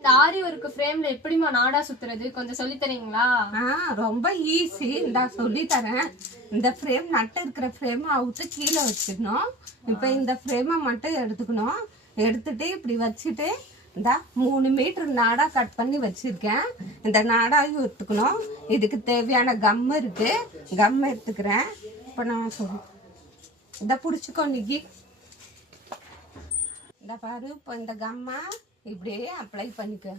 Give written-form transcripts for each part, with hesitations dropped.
இந்த ஆரி ஒர்க் ஃப்ரேம்ல எப்படிமா நாடா சுத்துறது கொஞ்சம் சொல்லி தரீங்களா? ரொம்ப ஈஸி. இந்த சொல்லி தரேன். இந்த ஃப்ரேம் நட்டு இருக்கிற ஃப்ரேம் அவுத்து கீழே வச்சிடணும். இப்போ இந்த ஃப்ரேமை மட்டும் எடுத்துக்கணும். எடுத்துட்டு இப்படி வச்சுட்டு இந்த 3 மீட்டர் நாடா கட் பண்ணி வச்சிருக்கேன். இந்த நாடாவையும் எடுத்துக்கணும். இதுக்கு தேவையான கம் இருக்கு. கம் எடுத்துக்கிறேன். இப்போ நான் சொல்றேன். இதை பிடிச்சிக்கோ நிக்கி. இந்த பாரு. இப்போ இந்த கம்மா இப்படியே அப்ளை பண்ணிக்க.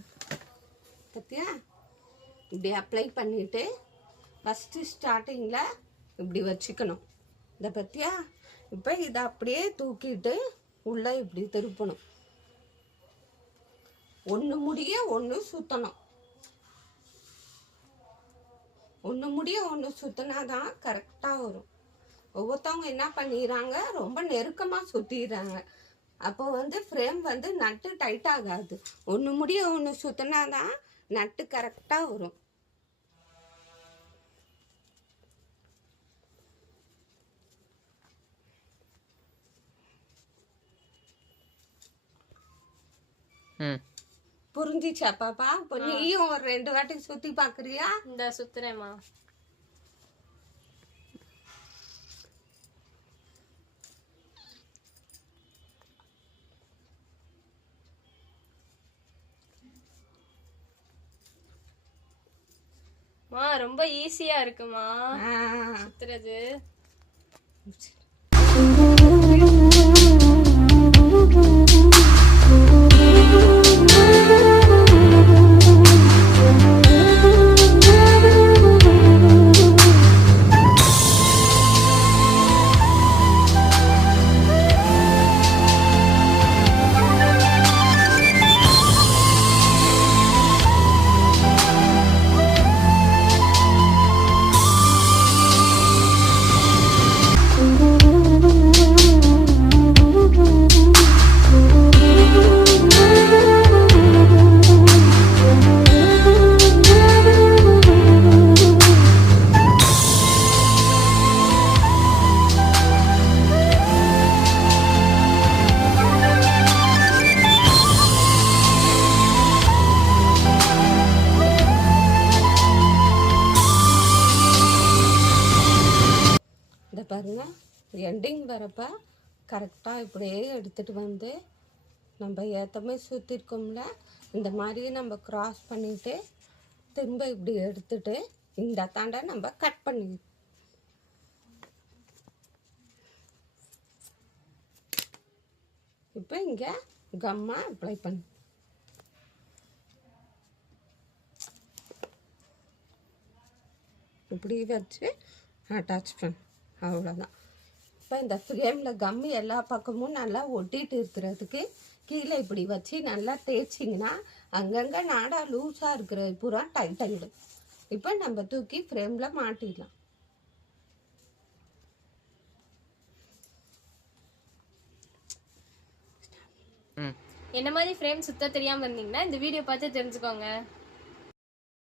பத்தியா? இப்படி அப்ளை பண்ணிட்டு ஃபஸ்ட்டு ஸ்டார்டிங்கில் இப்படி வச்சுக்கணும். இதை பற்றியா? இப்போ இதை அப்படியே தூக்கிட்டு உள்ளே இப்படி திருப்பணும். ஒன்று முடிய ஒன்று சுற்றணும். ஒன்று முடிய ஒன்று சுற்றினா தான் கரெக்டாக வரும். ஒவ்வொருத்தவங்க என்ன பண்ணிடுறாங்க, ரொம்ப நெருக்கமாக சுற்றிடுறாங்க. அப்போ ஃப்ரேம் நட்டு டைட் ஆகாது. ஒன்று முடிய ஒன்று சுற்றினா தான் நட்டு கரெக்டாக வரும். புரிஞ்சிச்சா பாப்பா? இப்போ நீயும் ஒரு 2 வாட்டி சுற்றி பார்க்குறியா? இந்த சுத்துறேம்மா. ரொம்ப ஈஸியா இருக்குமா சுத்துறது? பாருங்க, எண்டிங் வரப்ப கரெக்டாக இப்படியே எடுத்துகிட்டு நம்ம ஏற்றமே சுற்றிருக்கோம்ல, இந்த மாதிரியே நம்ம க்ராஸ் பண்ணிவிட்டு திரும்ப இப்படி எடுத்துட்டு இந்த தாண்டை நம்ம கட் பண்ணி இப்போ இங்கே கம்மா அப்ளை பண்ணி இப்படி வச்சு அட்டாச் பண்ணு. அவ்வளோதான். இப்போ இந்த ஃப்ரேமில் கம்மு எல்லா பக்கமும் நல்லா ஒட்டிட்டு இருக்கிறதுக்கு கீழே இப்படி வச்சு நல்லா தேய்ச்சிங்கன்னா அங்கங்கே நாடா லூஸாக இருக்கிறது பூரா டைட் ஆகிடும். இப்போ நம்ம தூக்கி ஃப்ரேமில் மாட்டிடலாம். என்ன மாதிரி ஃப்ரேம் சுத்த தெரியாமல் இருந்தீங்கன்னா இந்த வீடியோ பார்த்து தெரிஞ்சுக்கோங்க.